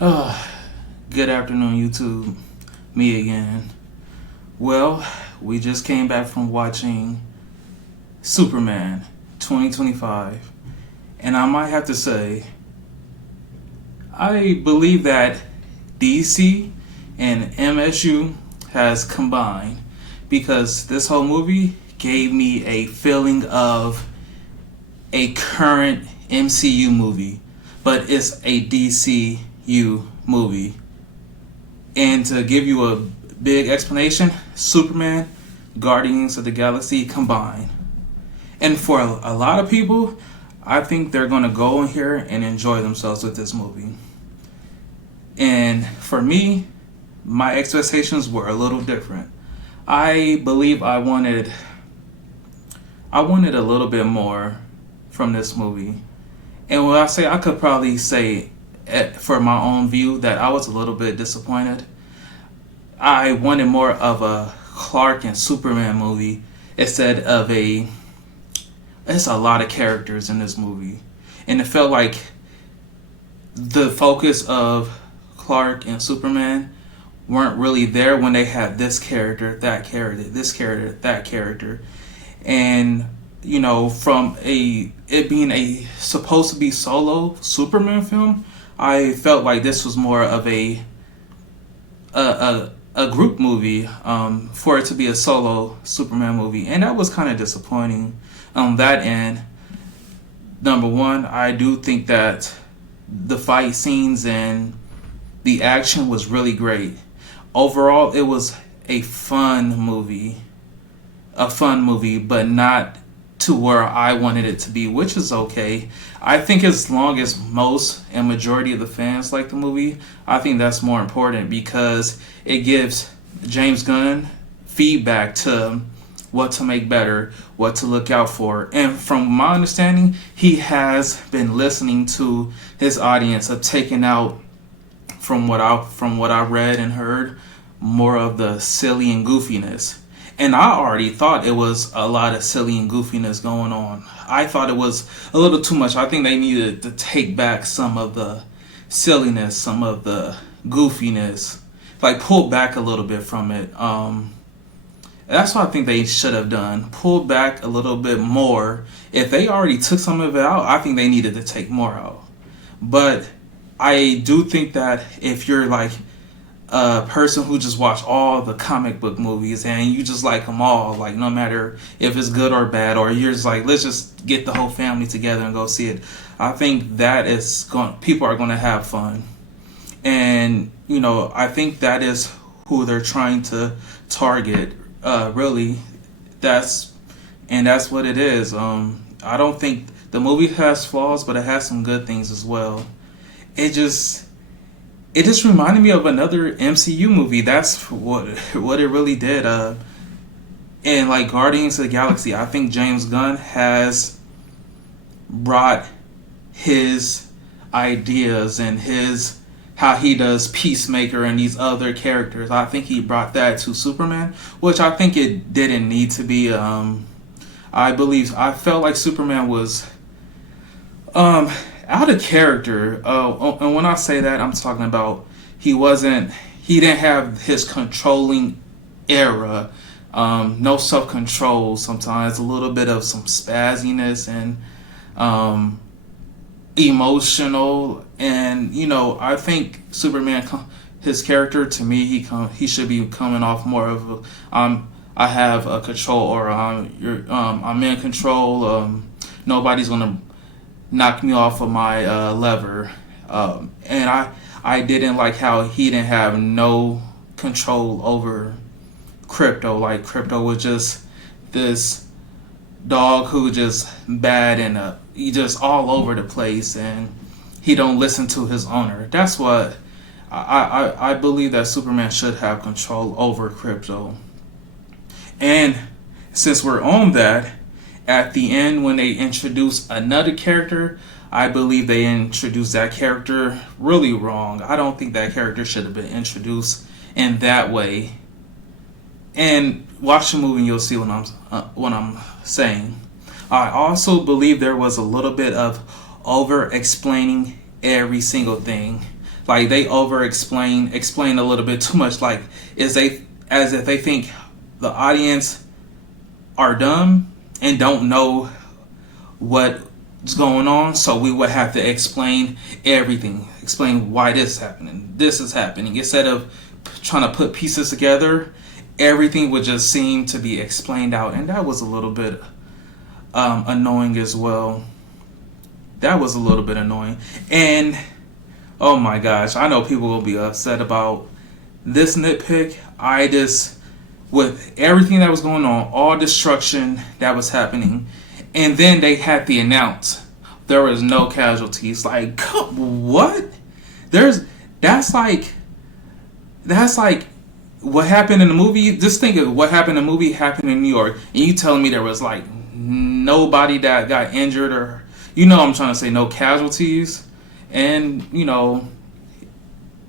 Oh, good afternoon, YouTube. Me again. Well, we just came back from watching Superman 2025, and I might have to say, I believe that DC and MSU has combined because this whole movie gave me a feeling of a current MCU movie, but it's a DCU movie. And to give you a big explanation, Superman, Guardians of the Galaxy combined. And for a lot of people, I think they're going to go in here and enjoy themselves with this movie. And for me, my expectations were a little different. I believe I wanted a little bit more from this movie. And when I say I could probably say for my own view that I was a little bit disappointed. I wanted more of a Clark and Superman movie instead of a. It's a lot of characters in this movie, and it felt like the focus of Clark and Superman weren't really there when they had this character, that character, this character, that character, and from it being a supposed to be solo Superman film, I felt like this was more of a group movie for it to be a solo Superman movie, and that was kind of disappointing on that end. Number one, I do think that the fight scenes and the action was really great. Overall, it was a fun movie, but not to where I wanted it to be, which is okay. I think as long as most and majority of the fans like the movie, I think that's more important because it gives James Gunn feedback to what to make better, what to look out for. And from my understanding, he has been listening to his audience of taking out from what I read and heard more of the silly and goofiness. And I already thought it was a lot of silly and goofiness going on. I thought it was a little too much. I think they needed to take back some of the silliness, some of the goofiness, like pull back a little bit from it. That's what I think they should have done. Pull back a little bit more. If they already took some of it out, I think they needed to take more out. But I do think that if you're like a person who just watch all the comic book movies and you just like them all, like no matter if it's good or bad, or you're just like, let's just get the whole family together and go see it. I think that is going. People are going to have fun, and I think that is who they're trying to target. Really, that's what it is. I don't think the movie has flaws, but it has some good things as well. It just it just reminded me of another MCU movie. That's what it really did. And like Guardians of the Galaxy, I think James Gunn has brought his ideas and his how he does Peacemaker and these other characters. I think he brought that to Superman, which I think it didn't need to be. I felt like Superman was out of character. And when I say that, I'm talking about he didn't have his controlling era. No self control. Sometimes a little bit of some spazziness and emotional. And I think Superman, his character to me, he should be coming off more of I have a control, or I'm in control. Nobody's gonna knocked me off of my lever, and I didn't like how he didn't have no control over Crypto. Like Crypto was just this dog who just bad and he just all over the place, and he don't listen to his owner. That's what I believe, that Superman should have control over Crypto. And since we're on that, at the end when they introduce another character, I believe they introduced that character really wrong. I don't think that character should have been introduced in that way. And watch the movie and you'll see what I'm saying. I also believe there was a little bit of over explaining every single thing. like they over explain a little bit too much, like is they as if they think the audience are dumb and don't know what's going on, so we would have to explain everything, explain why this is happening, instead of trying to put pieces together. Everything would just seem to be explained out, and that was a little bit annoying as well. That was a little bit annoying. And oh my gosh, I know people will be upset about this nitpick. I just, with everything that was going on, all destruction that was happening, and then they had the announce there was no casualties. Like, what? There's that's like what happened in the movie. Just think of what happened in the movie happened in New York, and you telling me there was like nobody that got injured, or I'm trying to say no casualties. And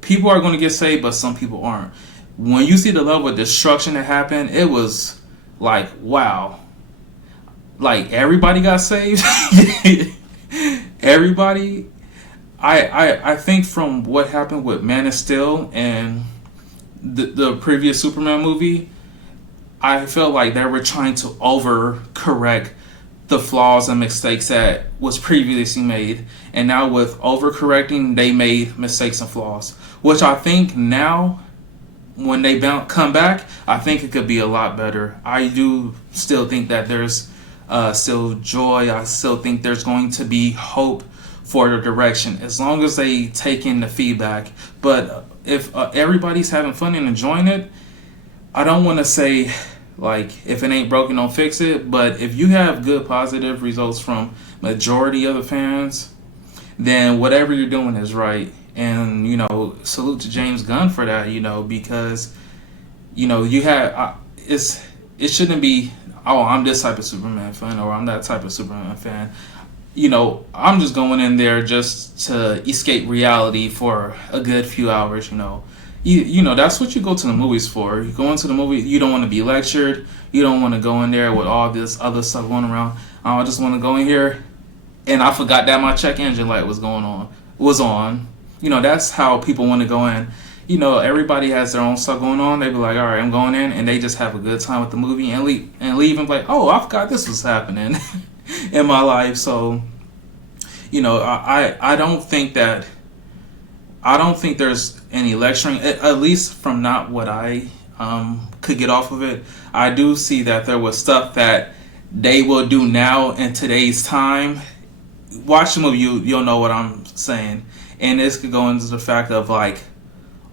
people are going to get saved, but some people aren't. When you see the level of destruction that happened, it was like, wow. Like, everybody got saved. Everybody. I think from what happened with Man of Steel and the previous Superman movie, I felt like they were trying to overcorrect the flaws and mistakes that was previously made, and now with overcorrecting, they made mistakes and flaws, which I think now when they come back, I think it could be a lot better. I do still think that there's still joy. I still think there's going to be hope for the direction, as long as they take in the feedback. But if everybody's having fun and enjoying it, I don't want to say, like, if it ain't broken, don't fix it. But if you have good, positive results from majority of the fans, then whatever you're doing is right. And, salute to James Gunn for that, because, you have, it shouldn't be, oh, I'm this type of Superman fan, or I'm that type of Superman fan. I'm just going in there just to escape reality for a good few hours, that's what you go to the movies for. You go into the movie, you don't want to be lectured. You don't want to go in there with all this other stuff going around. I just want to go in here, and I forgot that my check engine light was on. That's how people want to go in. Everybody has their own stuff going on. They be like, all right, I'm going in, and they just have a good time with the movie and leave and be like, oh, I forgot this was happening in my life. So, I don't think there's any lecturing, at least from not what I could get off of it. I do see that there was stuff that they will do now in today's time. Watch the movie, you'll know what I'm saying. And this could go into the fact of, like,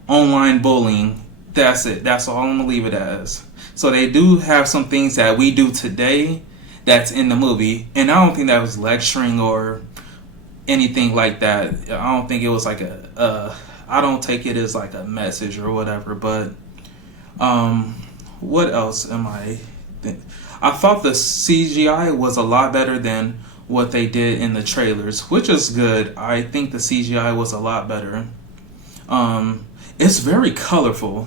online bullying. That's it. That's all I'm going to leave it as. So they do have some things that we do today that's in the movie. And I don't think that was lecturing or anything like that. I don't think it was like I don't take it as like a message or whatever. But what else am I thought the CGI was a lot better than what they did in the trailers, which is good. I think the CGI was a lot better. It's very colorful.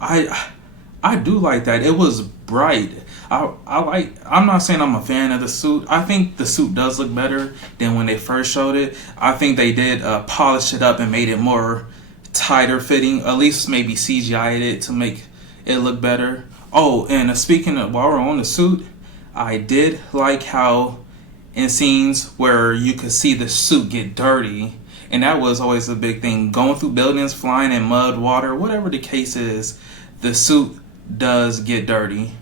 I do like that. It was bright. I'm not saying I'm a fan of the suit. I think the suit does look better than when they first showed it. I think they did polish it up and made it more tighter fitting. At least maybe CGI'd it to make it look better. Oh, and speaking of, while we're on the suit, I did like how in scenes where you could see the suit get dirty, and that was always a big thing. Going through buildings, flying in mud, water, whatever the case is, the suit does get dirty.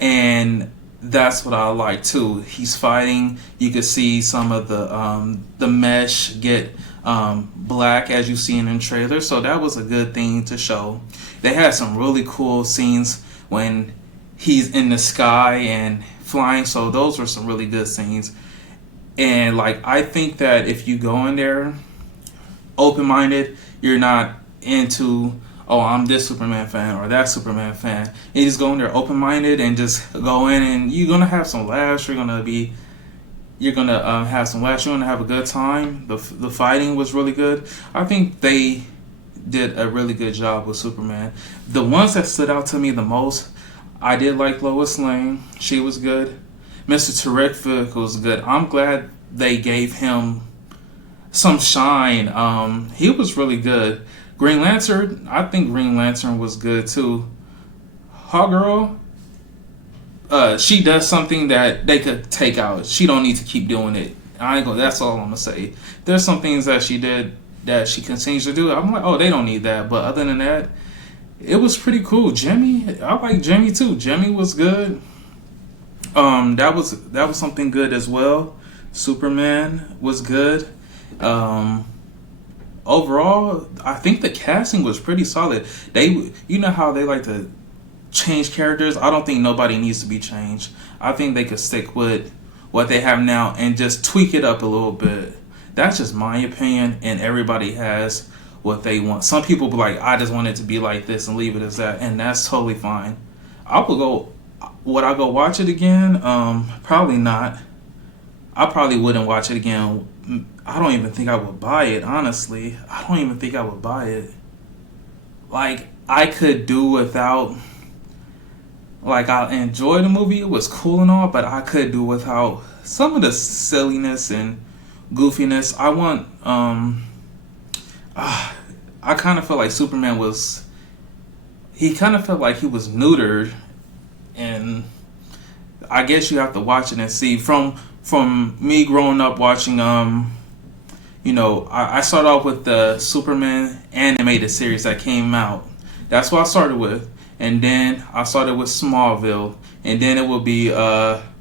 And that's what I like too. He's fighting. You could see some of the mesh get black, as you see in the trailer. So that was a good thing to show. They had some really cool scenes when he's in the sky and flying. So those were some really good scenes. And like, I think that if you go in there open-minded, you're not into, oh, I'm this Superman fan or that Superman fan. You just go in there open-minded and just go in, and you're gonna have some laughs. You're gonna have some laughs. You're gonna have a good time. The fighting was really good. I think they did a really good job with Superman. The ones that stood out to me the most, I did like Lois Lane. She was good. Mr. Terrific was good. I'm glad they gave him some shine. He was really good. Green Lantern, I think Green Lantern was good too. Hot Girl, she does something that they could take out. She don't need to keep doing it. I ain't gonna. That's all I'm gonna say. There's some things that she did that she continues to do. I'm like, oh, they don't need that. But other than that, it was pretty cool. Jimmy, I like Jimmy too. Jimmy was good. That was something good as well. Superman was good. Um, Overall, I think the casting was pretty solid. You know how they like to change characters. I don't think nobody needs to be changed. I think they could stick with what they have now and just tweak it up a little bit. That's just my opinion, and everybody has what they want. Some people be like, I just want it to be like this and leave it as that, and that's totally fine. I will go. Would I go watch it again? Probably not. I probably wouldn't watch it again. I don't even think I would buy it, honestly. I don't even think I would buy it. Like, I could do without. Like, I enjoyed the movie. It was cool and all, but I could do without some of the silliness and goofiness. I kind of felt like Superman was. He kind of felt like he was neutered, and I guess you have to watch it and see. From me growing up watching, I started off with the Superman animated series that came out. That's what I started with, and then I started with Smallville, and then it would be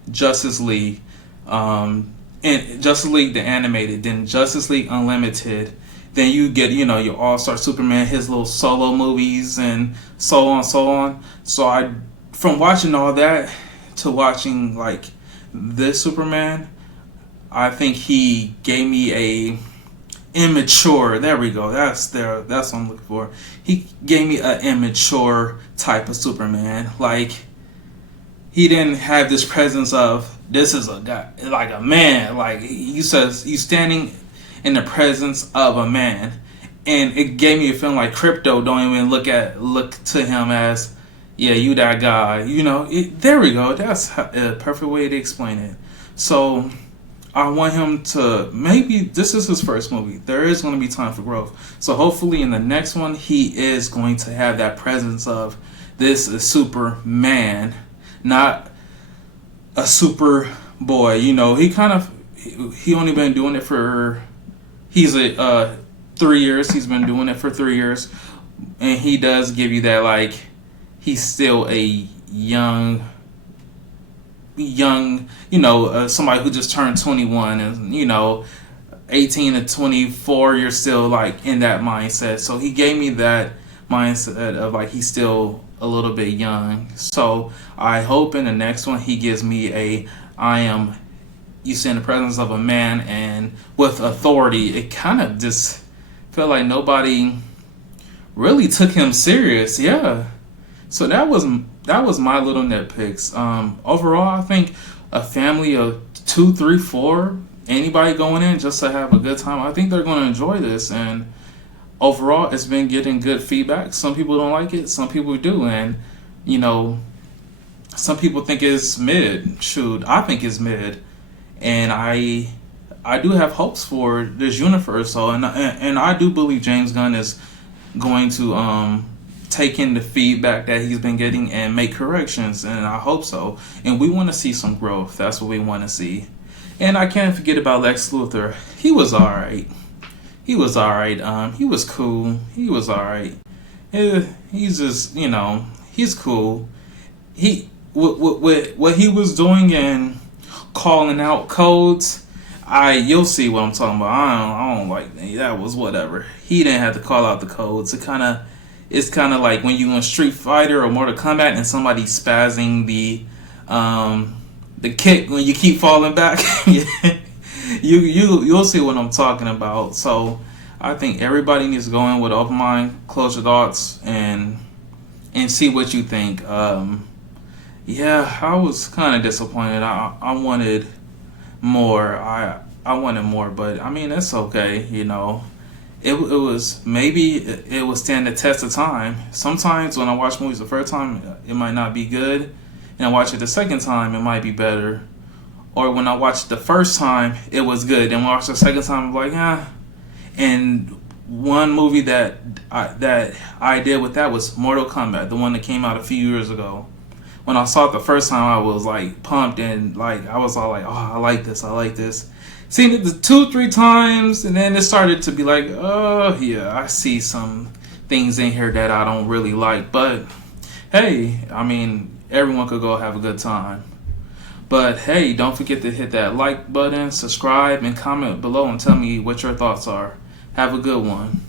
Justice League, and Justice League the animated, then Justice League Unlimited. Then you get, your All Star Superman, his little solo movies, and so on, so on. From watching all that to watching like this Superman, I think he gave me a immature. There we go. That's what I'm looking for. He gave me an immature type of Superman. Like, he didn't have this presence of this is a guy, like a man. Like, he says he's standing in the presence of a man, and it gave me a feeling like Crypto don't even look to him as, yeah, you that guy. There we go. That's a perfect way to explain it. So I want him to, maybe this is his first movie. There is going to be time for growth. So hopefully in the next one, he is going to have that presence of this is Superman, not a super boy. He only been doing it for, he's 3 years. He's been doing it for 3 years. And he does give you that, like, he's still a young, somebody who just turned 21, and 18 to 24, you're still like in that mindset. So he gave me that mindset of like he's still a little bit young. So I hope in the next one he gives me I am, you see, in the presence of a man and with authority. It kind of just felt like nobody really took him serious. Yeah. So that was my little nitpicks. Overall, I think a family of 2, 3, 4, anybody going in just to have a good time, I think they're going to enjoy this. And overall, it's been getting good feedback. Some people don't like it, some people do, and some people think it's mid. Shoot, I think it's mid, and I do have hopes for this universe. So, and I do believe James Gunn is going to take in the feedback that he's been getting and make corrections, and I hope so. And we want to see some growth. That's what we want to see. And I can't forget about Lex Luthor. He was alright. He was alright. He was cool. He was alright. He's just, he's cool. What he was doing and calling out codes, you'll see what I'm talking about. I don't like that. That was whatever. He didn't have to call out the codes. It's kind of like when you in Street Fighter or Mortal Kombat and somebody spazzing the kick when you keep falling back. You'll see what I'm talking about. So I think everybody needs to go in with an open mind, close your thoughts, and see what you think. Yeah, I was kind of disappointed. I wanted more. I wanted more, but I mean, it's okay. It was, maybe it will stand the test of time. Sometimes when I watch movies the first time, it might not be good, and I watch it the second time, it might be better. Or when I watched the first time, it was good, and when I watch the second time, I'm like, And one movie that I did with that was Mortal Kombat, the one that came out a few years ago. When I saw it the first time, I was like pumped and like I was all like, "Oh, I like this, I like this." Seen it the 2, 3 times, and then it started to be like, "Oh yeah, I see some things in here that I don't really like." But hey, I mean, everyone could go have a good time. But hey, don't forget to hit that like button, subscribe, and comment below and tell me what your thoughts are. Have a good one.